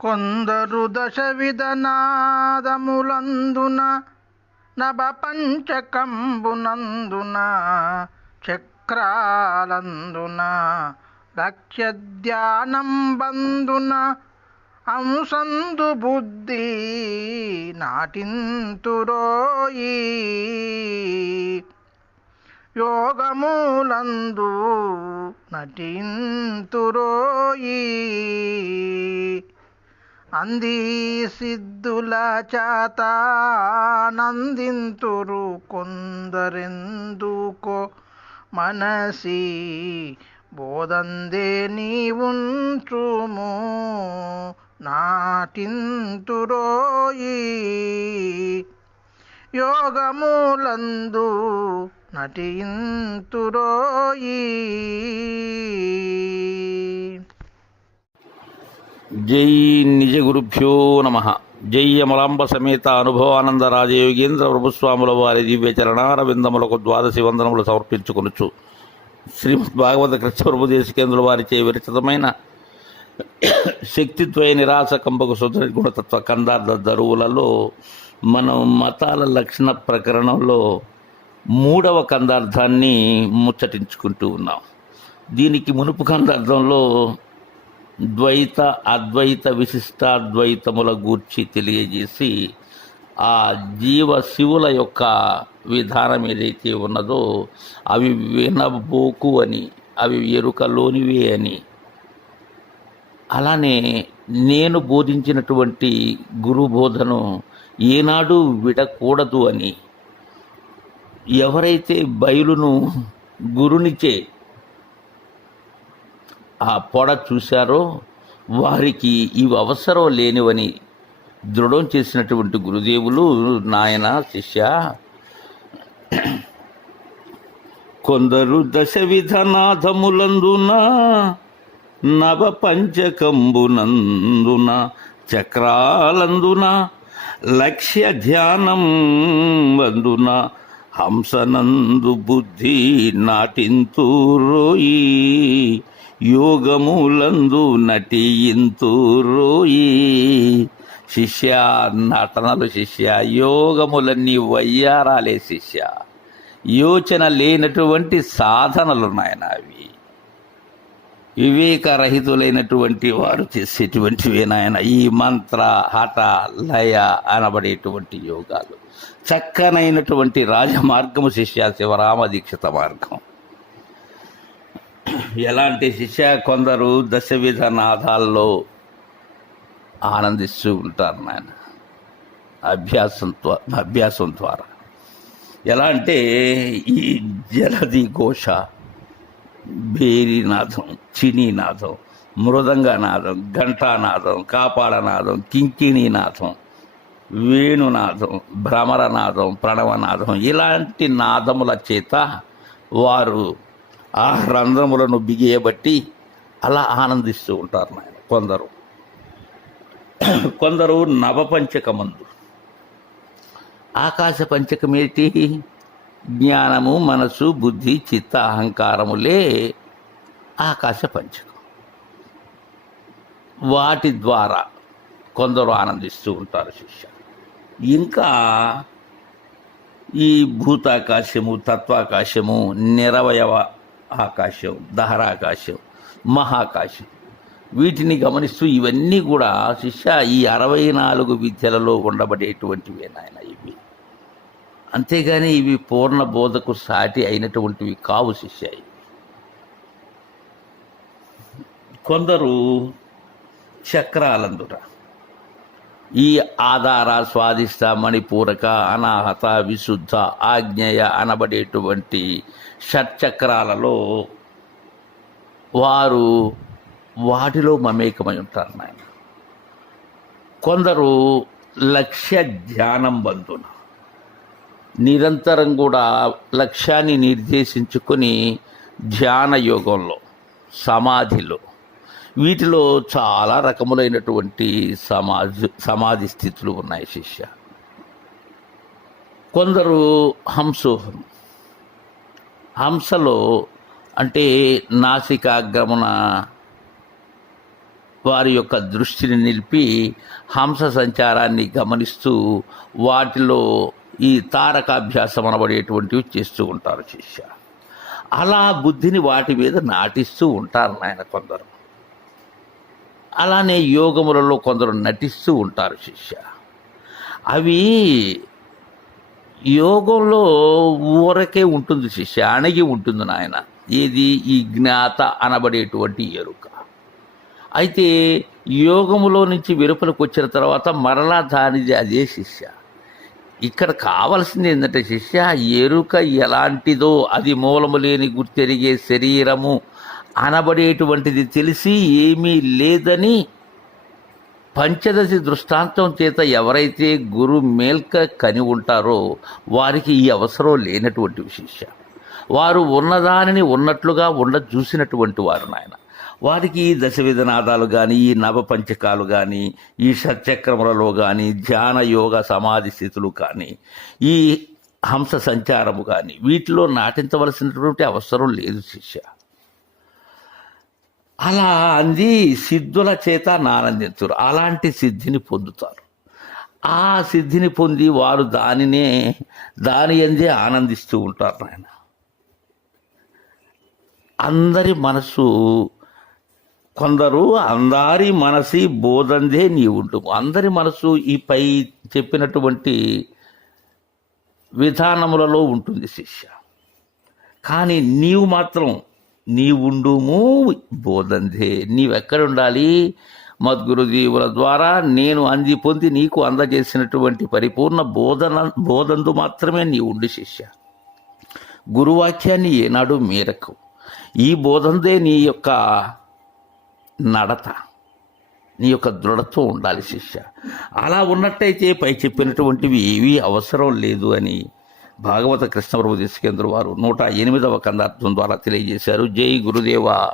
కొందరు దశ విధనాదములందున నభ పంచకంబునందున చక్రాలందున లక్ష్య ధ్యానం బందున అంసందు బుద్ధి నాటింతురోయి. యోగములందు నటింతురోయి. అంది సిద్ధుల చేత నందింతురు కొందరెందుకో మనసి బోధందే నీవుంచుము నాటింతురోయి యోగములందు నటింతురోయి జై నిజ గురుభ్యో నమ. జై అమలాంబ సమేత అనుభవానంద రాజయోగేంద్ర ప్రభుస్వాముల వారి దివ్య చరణారవిందములకు ద్వాదశి వందనములు సమర్పించుకొనొచ్చు శ్రీమద్ భాగవత కృష్ణ ప్రభుదేశకేంద్రుల వారిచే విరచితమైన శక్తిద్వయ నిరాశ కంపకు సుధర గుణతత్వ కందార్థ దరువులలో మనం మతాల లక్షణ ప్రకరణంలో మూడవ కందార్థాన్ని ముచ్చటించుకుంటూ ఉన్నాం. దీనికి మునుపు కందార్థంలో ద్వైత అద్వైత విశిష్టాద్వైతముల గూర్చి తెలియజేసి ఆ జీవ శివుల యొక్క విధానం ఏదైతే ఉన్నదో అవి వినబోకు అని అవి ఎరుకలోనివే అని. అలానే నేను బోధించినటువంటి గురు బోధను ఏనాడు విడకూడదు అని. ఎవరైతే బయలును గురునిచే ఆ పొడ చూశారో వారికి ఇవి అవసరం లేనివని దృఢం చేసినటువంటి గురుదేవులు నాయన శిష్య కొందరు దశ విధనాథములందున నవ పంచకంబునందున చక్రాలందున లక్ష్య ధ్యానం వందున హంసనందు బుద్ధి నాటింతురోయి. యోగములందు నటియింతురోయి. శిష్య నటనలు శిష్య యోగములన్నీ వయ్యారాలే శిష్య. యోచన లేనటువంటి సాధనలు నాయన అవి వివేకరహితులైనటువంటి వారు చేసేటువంటివే నాయన. ఈ మంత్ర హఠ లయ అనబడేటువంటి యోగాలు. చక్కనైనటువంటి రాజమార్గము శిష్య శివరామ దీక్షిత మార్గం. ఎలాంటి శిష్య కొందరు దశ విధనాథాల్లో ఆనందిస్తూ ఉంటారు నాయన. అభ్యాసం అభ్యాసం ద్వారా. ఎలా అంటే ఈ జలది ఘోష బేరీనాథం చినీనాథం మృదంగనాథం ఘంటానాదం కాపాడనాదం కింకిణీనాథం వేణునాదం భ్రమరనాదం ప్రణవనాదం ఇలాంటి నాదముల చేత వారు ఆ రంధ్రములను బిగియబట్టి అలా ఆనందిస్తూ ఉంటారు నాయన కొందరు. కొందరు నవపంచకమందు. ఆకాశ పంచకమేటి? జ్ఞానము మనసు బుద్ధి చిత్త అహంకారములే ఆకాశ పంచకం. వాటి ద్వారా కొందరు ఆనందిస్తూ ఉంటారు శిష్య. ఇంకా ఈ భూతాకాశము తత్వాకాశము నిరవయవ ఆకాశం దహరాకాశం మహాకాశం. వీటిని గమనిస్తూ ఇవన్నీ కూడా శిష్య ఈ అరవై నాలుగు విద్యలలో ఉండబడేటువంటివే నాయన ఇవి. అంతేగాని ఇవి పూర్ణ బోధకు సాటి అయినటువంటివి కావు శిష్య కొందరు చక్రాలందుట. ఈ ఆధార స్వాదిష్ట మణిపూరక అనాహత విశుద్ధ ఆజ్ఞేయ అనబడేటువంటి షట్చక్రాలలో వారు వాటిలో మమేకమై ఉంటారు నాయన. కొందరు లక్ష్య ధ్యానం బంధున నిరంతరం కూడా లక్ష్యాన్ని నిర్దేశించుకొని ధ్యాన యోగంలో సమాధిలో వీటిలో చాలా రకములైనటువంటి సమాజ్ సమాధి స్థితులు ఉన్నాయి శిష్య. కొందరు హంసోహం హంసలో అంటే నాసికాగ్రమణ వారి యొక్క దృష్టిని నిలిపి హంస సంచారాన్ని గమనిస్తూ వాటిలో ఈ తారకాభ్యాసం అనబడేటువంటివి చేస్తూ ఉంటారు శిష్య. అలా బుద్ధిని వాటి మీద నాటిస్తూ ఉంటారు నాయన కొందరు. అలానే యోగములలో కొందరు నటిస్తూ ఉంటారు శిష్య. అవి యోగంలో ఊరకే ఉంటుంది శిష్య అణగి ఉంటుంది నాయన. ఏది? ఈ జ్ఞాత అనబడేటువంటి ఎరుక. అయితే యోగములో నుంచి వెలుపలకు వచ్చిన తర్వాత మరలా దానిది అదే శిష్య. ఇక్కడ కావలసింది ఏంటంటే శిష్య ఎరుక ఎలాంటిదో అది మూలము లేని గుర్తెరిగే శరీరము అనబడేటువంటిది తెలిసి ఏమీ లేదని పంచదశి దృష్టాంతం చేత ఎవరైతే గురు మేల్క కని ఉంటారో వారికి ఈ అవసరం లేనటువంటి విశేషం. వారు ఉన్నదానిని ఉన్నట్లుగా ఉండ చూసినటువంటి వారు నాయన. వారికి ఈ దశ విధనాదాలు కానీ ఈ నవపంచకాలు కానీ ఈ షట్చక్రములలో కానీ ధ్యాన యోగ సమాధి స్థితులు కానీ ఈ హంస సంచారము కానీ వీటిలో నాటించవలసినటువంటి అవసరం లేదు శిష్య. అలా అంది సిద్ధుల చేత నానందించరు. అలాంటి సిద్ధిని పొందుతారు. ఆ సిద్ధిని పొంది వారు దానినే దాని అందే ఆనందిస్తూ ఉంటారు నాయన. అందరి మనసు కొందరు అందరి మనసి బోధందే నీ అందరి మనసు ఈ పై చెప్పినటువంటి విధానములలో ఉంటుంది శిష్య. కానీ నీవు మాత్రం నీవుండుము బోధందే. నీవెక్కడుండాలి? ఉండాలి ద్వారా నేను అంది పొంది నీకు అందజేసినటువంటి పరిపూర్ణ బోధన బోధందు మాత్రమే నీ ఉండి శిష్య. గురువాక్యాన్ని ఏనాడు మేరకు ఈ బోధందే నీ యొక్క నడత నీ యొక్క దృఢత్వం ఉండాలి శిష్య. అలా ఉన్నట్టయితే పై చెప్పినటువంటివి ఏవీ అవసరం లేదు అని భాగవత కృష్ణప్రభు ప్రభు వారు నూట ఎనిమిదవ కందార్థం ద్వారా తెలియజేశారు. జై గురుదేవా.